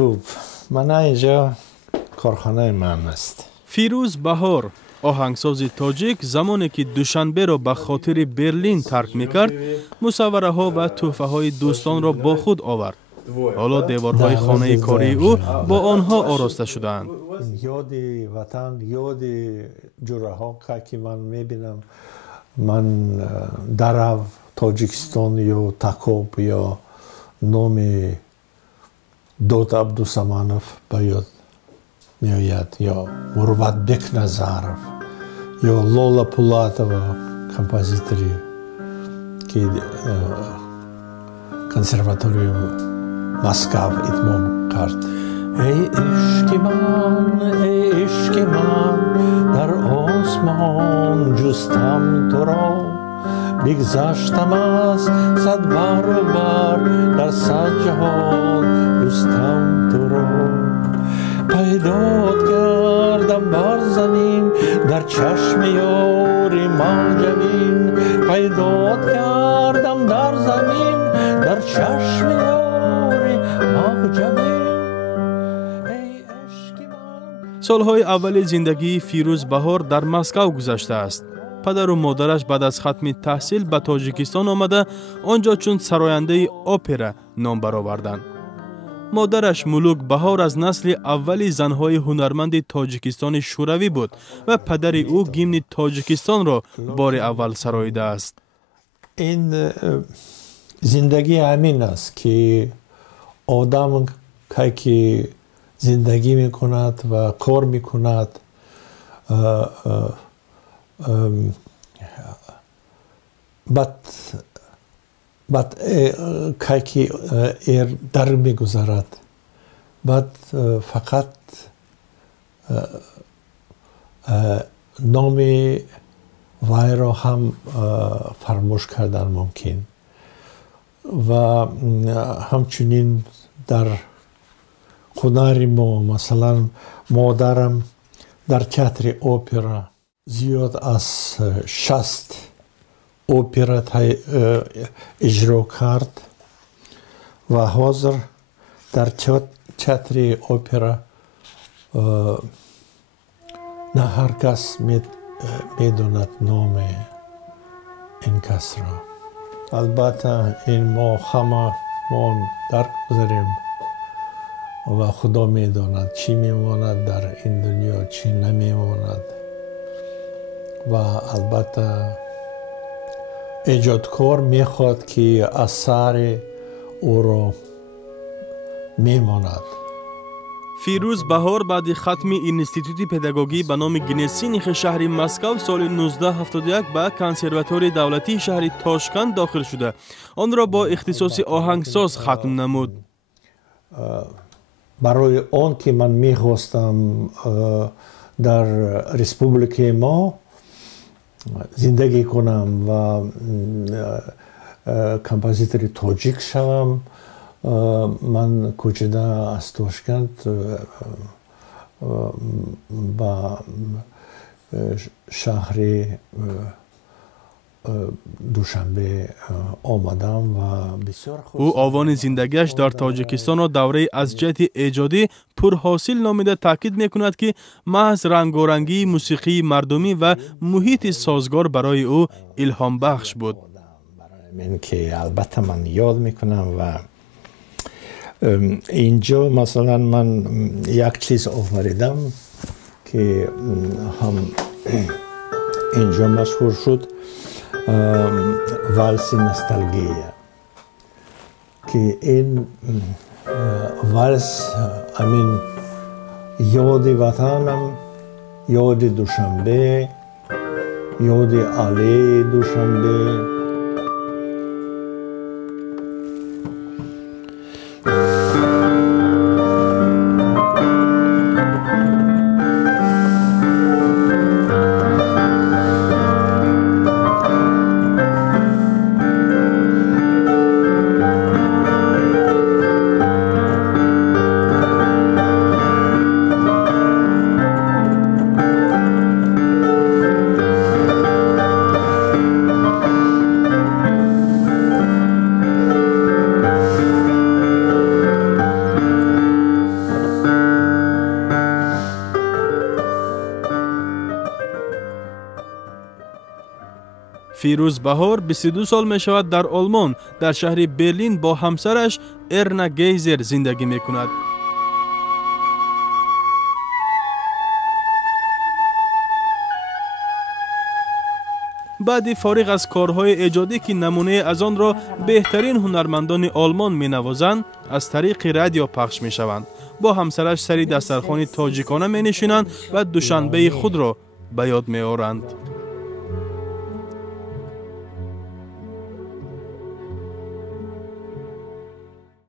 خوب. من اینجا کارخانه من است. فیروز بهار آهنگساز تاجیک زمانی که دوشنبه را به خاطر برلین ترک میکرد مصوره ها و تحفه های دوستان را با خود آورد. حالا دیوارهای خانه کاری او با آنها آراسته شدند. یاد وطن، یاد جوره ها که من میبینم. من در تاجیکستان یا تکوب یا نام دود عبدالسمانوف به یاد میآید یا مروت بک نظرов یا لولا پولاتова کمپوزیتوری که کنسرواتوریوم مسکو اتمام کرد. ای عشق من در آسمان جستم تو را، بگذشتم از صد برابر در صد جهان جستم تو را. پیدات کردم بر زمین در چشم یاری مرجوین، پیدات کردم در زمین در چشم یاری مرجوین. سالهای اول زندگی فیروز بهار در مسکو گذشته است. پدر و مادرش بعد از ختم تحصیل به تاجیکستان آمده آنجا چون سراینده اپرا نام برآوردند. مادرش ملوک بهار از نسل اولی زنهای هنرمند تاجیکستان شوروی بود و پدر او گیمن تاجیکستان را بار اول سراییده است. این زندگی همین است که آدم که زندگی میکند و کار میکند بعد که در میگذرد، بعد فقط نام وای را هم فراموش کردن ممکن و همچنین در هنر ما مثلا مادرم در تئاتر اپرا زیاد از 60 اپرا اجرا کرد و حاضر در تئاتر اپرا نه هر کس میدوند نام این کس را. البته این ما همه درک گذاریم و خدا میداند چی میماند در این دنیا چی نمیماند و البته ایجادکار میخواد که اثر او را میماند. فیروز بهار بعد ختم اینستیتوت پداگوژی به نام گنسینیخ شهر مسکو سال 1971 به کنسرواتوری دولتی شهر تاشکند داخل شده. آن را با اختصاص آهنگساز ختم نمود. برای آن که من میخواستم در ریسپوبلیک ما زندگی کنم و کمپوزیتور تاجیک شوم، من کوچیده از تاشکند به شهر دوشنبه آمدم و بسیار خوش. او آوان زندگیش در تاجیکستان و دوره از جهت ایجادی پرحاصل نامیده تاکید میکند که محض رنگارنگی موسیقی مردمی و محیط سازگار برای او الهام بخش بود. من که البته من یاد میکنم و اینجا مثلا من یک چیز آوردم که هم اینجا مشهور شد، والس نوستالژیا، که این والس همین یاد وطنم، یاد دوشنبه، یاد علی دوشنبه. فیروز بهار 22 سال می شود در آلمان در شهر برلین با همسرش ارنا گیزر زندگی می کند. بعد فارغ از کارهای ایجادی که نمونه از آن را بهترین هنرمندان آلمان می نوازند، از طریق رادیو پخش می شوند. با همسرش سری دسترخوان تاجیکانه می نشینند و دوشنبه خود را به یاد می آورند.